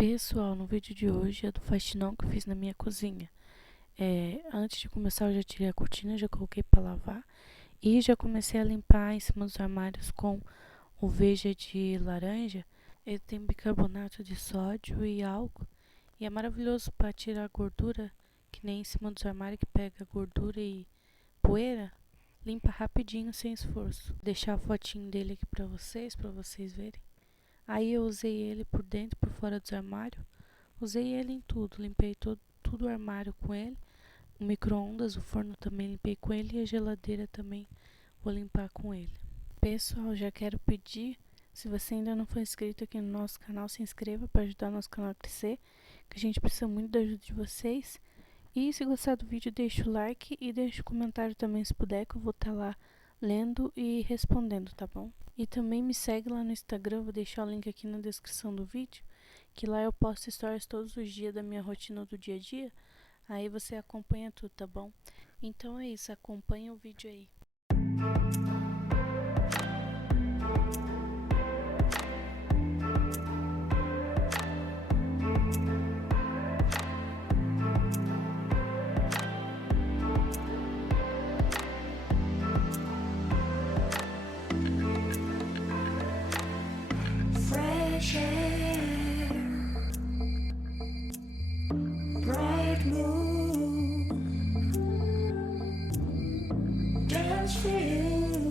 Pessoal, no vídeo de hoje é do faxinão que eu fiz na minha cozinha. Antes de começar eu já tirei a cortina, já coloquei para lavar e já comecei a limpar em cima dos armários com o Veja de laranja. Ele tem bicarbonato de sódio e álcool e é maravilhoso para tirar gordura, que nem em cima dos armários que pega gordura e poeira. Limpa rapidinho, sem esforço. Vou deixar a fotinho dele aqui para vocês verem. Aí eu usei ele por dentro e por fora dos armários. Usei ele em tudo, limpei tudo o armário com ele. O micro-ondas, o forno também limpei com ele e a geladeira também vou limpar com ele. Pessoal, já quero pedir, se você ainda não for inscrito aqui no nosso canal, se inscreva para ajudar o nosso canal a crescer, que a gente precisa muito da ajuda de vocês. E se gostar do vídeo, deixa o like e deixa o comentário também se puder, que eu vou estar lá lendo e respondendo, tá bom? E também me segue lá no Instagram, vou deixar o link aqui na descrição do vídeo, que lá eu posto stories todos os dias da minha rotina do dia a dia, aí você acompanha tudo, tá bom? Então é isso, acompanha o vídeo aí. Fresh air, bright moon, dance for you.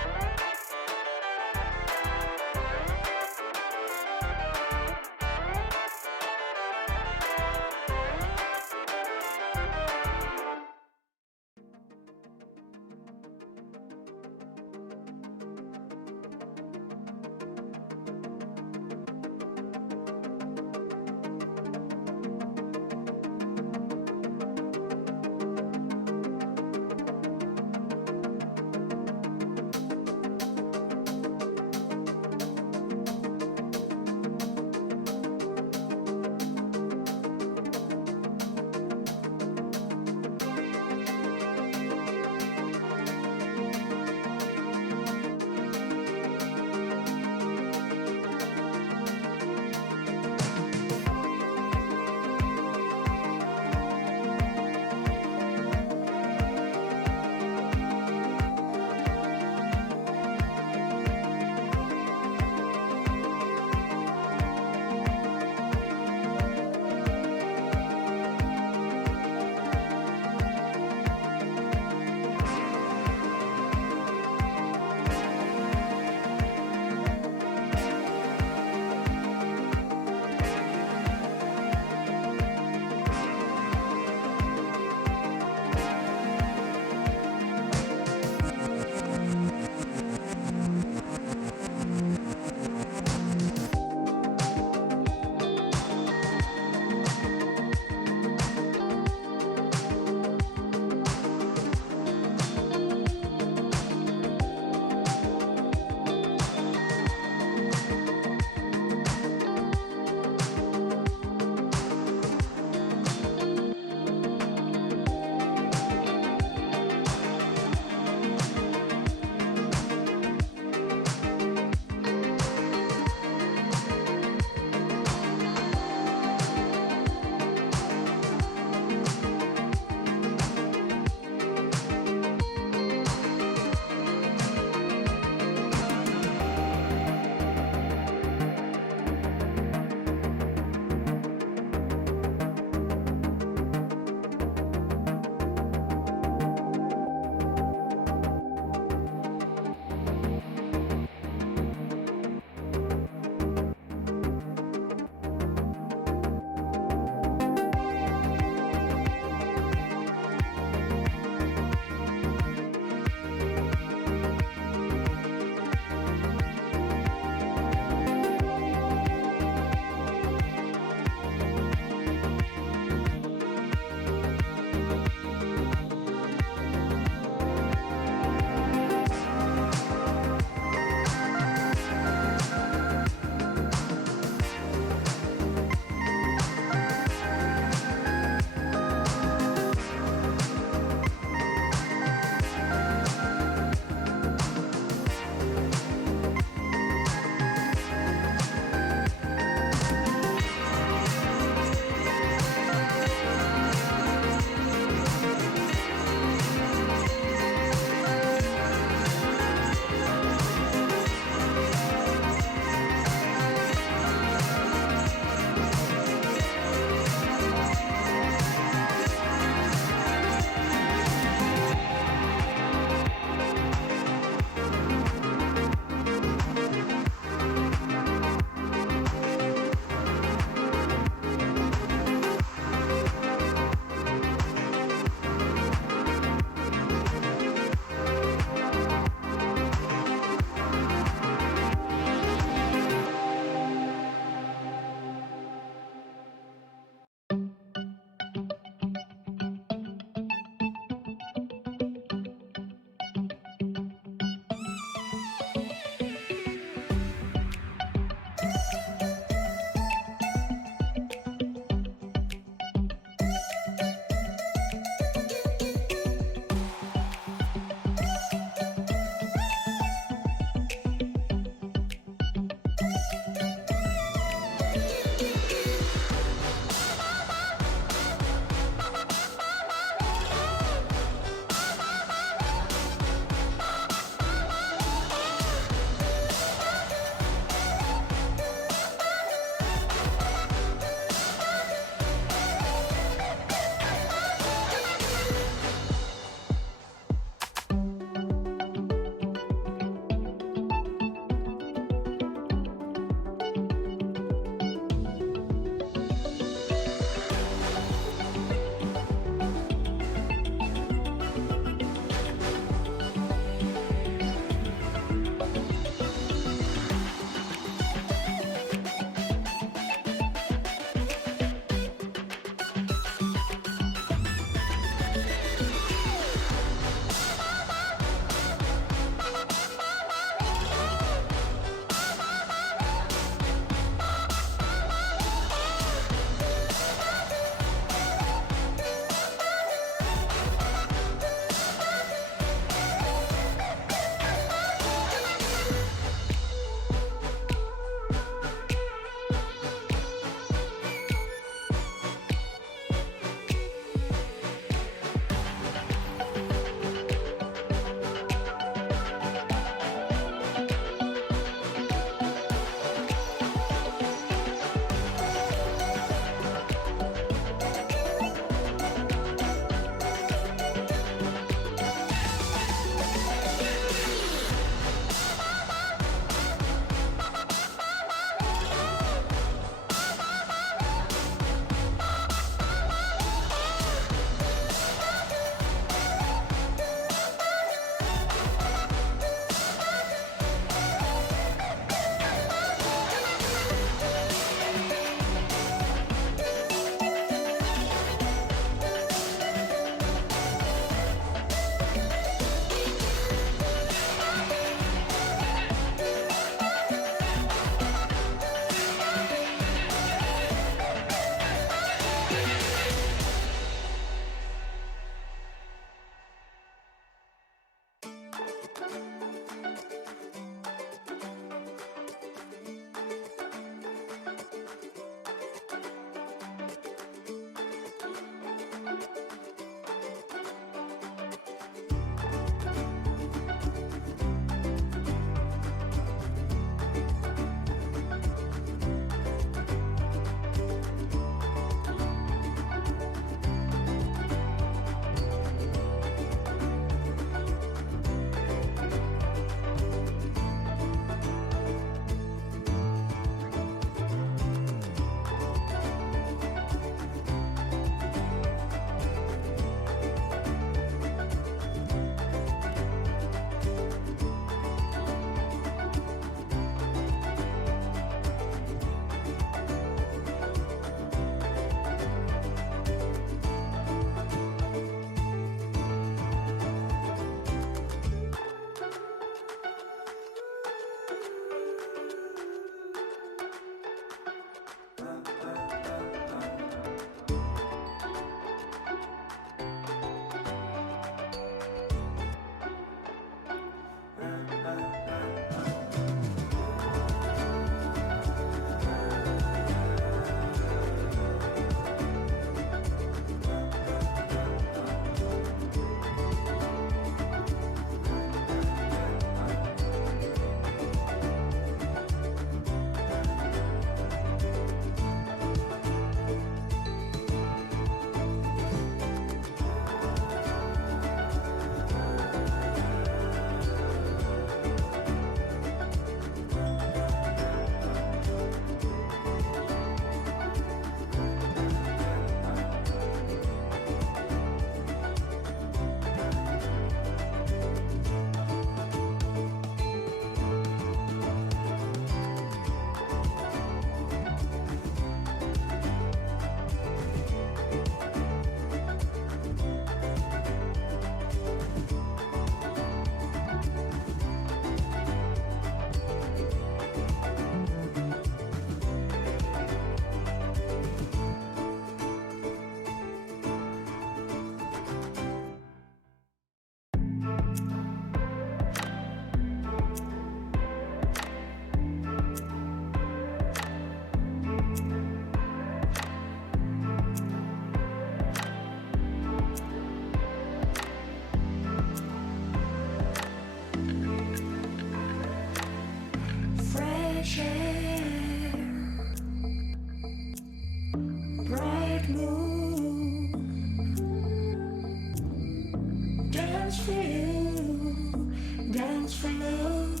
dance for you, dance for love,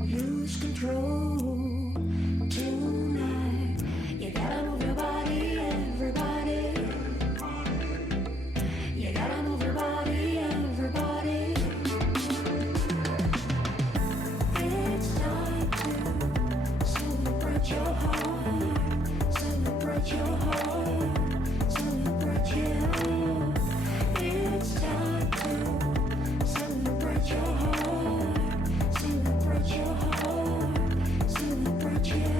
lose control tonight. You gotta move your body, everybody. You gotta move your body, everybody. It's time to celebrate your heart, celebrate your heart, celebrate you. It's time to celebrate your heart, celebrate your heart, celebrate you.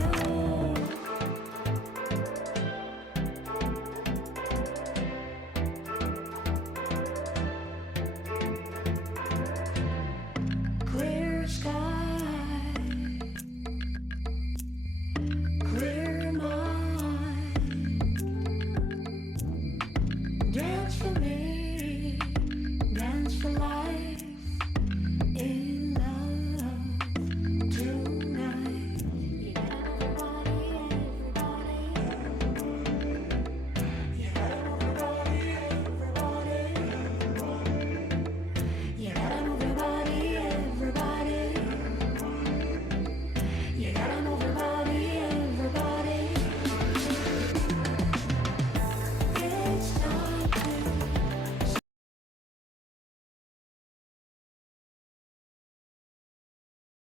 Clear sky, clear mind. Dance for me.